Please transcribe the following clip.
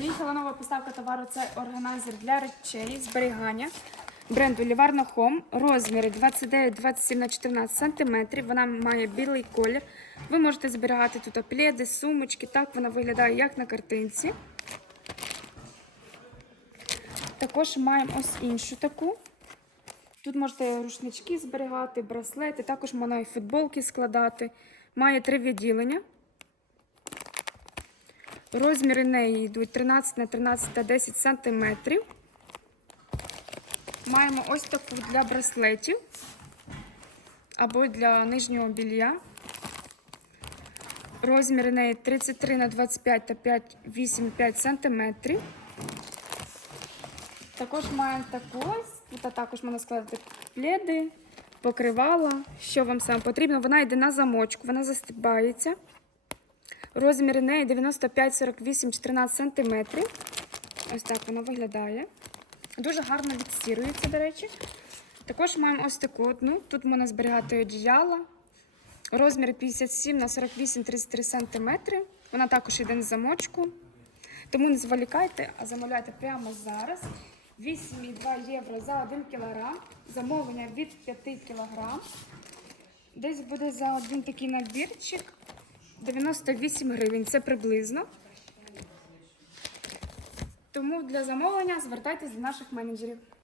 Приїхала поставка товару. Це органайзер для речей, зберігання бренду Livarno Home. Розміри 29-27 на 14 см. Вона має білий колір. Ви можете зберігати тут пледи, сумочки. Так вона виглядає, як на картинці. Також маємо ось іншу таку. Тут можете рушнички зберігати, браслети, також можна і футболки складати. Має три відділення. Розміри неї йдуть 13 на 13 та 10 см. Маємо ось таку для браслетів або для нижнього білья. Розміри неї 33 на 25 та 5, 8, 5 см. Також маємо таку ось. Тут також можна складати пледи, покривала. Що вам саме потрібно? Вона йде на замочку, вона застібається. Розміри неї 95, 48, 14 см. Ось так вона виглядає. Дуже гарно відстірується, до речі. Також маємо ось таку одну. Тут можна зберігати одіяла. Розмір 57 на 48, 33 см. Вона також йде на замочку. Тому не зволікайте, а замовляйте прямо зараз. 8,2 євро за 1 кг. Замовлення від 5 кг. Десь буде за один такий набірчик 98 гривень. Це приблизно. Тому для замовлення звертайтесь до наших менеджерів.